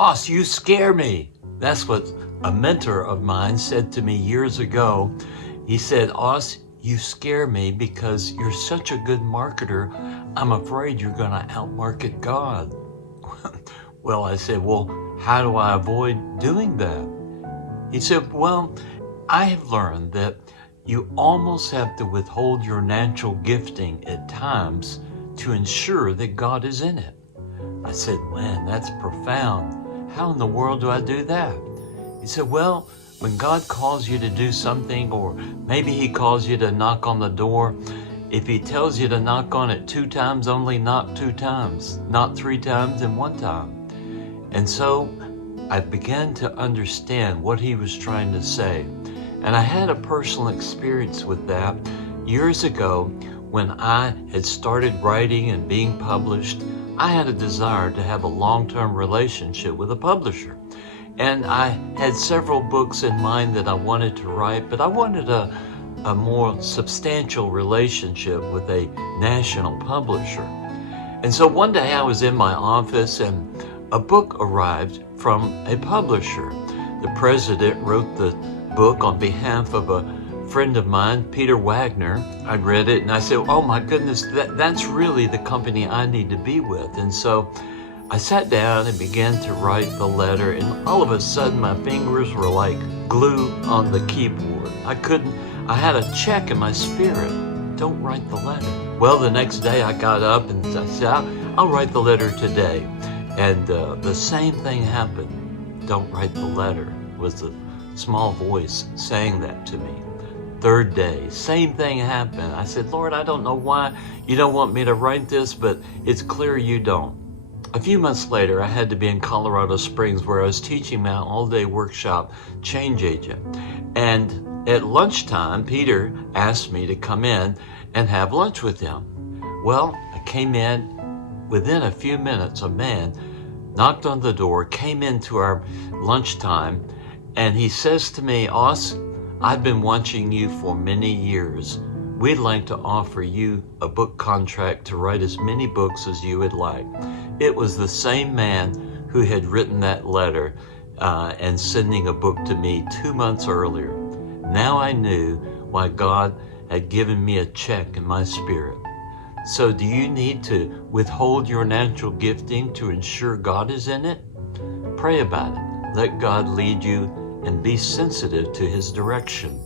"Boss, you scare me." That's what a mentor of mine said to me years ago. He said, "Oz, you scare me because you're such a good marketer. I'm afraid you're going to outmarket God." Well, I said, "Well, how do I avoid doing that?" He said, "Well, I have learned that you almost have to withhold your natural gifting at times to ensure that God is in it." I said, "Man, that's profound. How in the world do I do that?" He said, "Well, when God calls you to do something, or maybe he calls you to knock on the door, if he tells you to knock on it 2 times, only knock 2 times, not 3 times and 1 time." And so I began to understand what he was trying to say. And I had a personal experience with that years ago when I had started writing and being published. I had a desire to have a long-term relationship with a publisher. And I had several books in mind that I wanted to write, but I wanted a more substantial relationship with a national publisher. And so one day I was in my office and a book arrived from a publisher. The president wrote the book on behalf of a friend of mine, Peter Wagner. I read it and I said, "Oh my goodness, that's really the company I need to be with." And so I sat down and began to write the letter, and all of a sudden my fingers were like glue on the keyboard. I had a check in my spirit. Don't write the letter. Well, the next day I got up and I said, I'll write the letter today. And the same thing happened. Don't write the letter, was the small voice saying that to me. Third day, same thing happened. I said, "Lord, I don't know why you don't want me to write this, but it's clear you don't." A few months later, I had to be in Colorado Springs where I was teaching my all-day workshop, Change Agent. And at lunchtime, Peter asked me to come in and have lunch with him. Well, I came in. Within a few minutes, a man knocked on the door, came into our lunchtime, and he says to me, "Oz, I've been watching you for many years. We'd like to offer you a book contract to write as many books as you would like." It was the same man who had written that letter and sending a book to me 2 months earlier. Now I knew why God had given me a check in my spirit. So do you need to withhold your natural gifting to ensure God is in it? Pray about it. Let God lead you and be sensitive to his direction.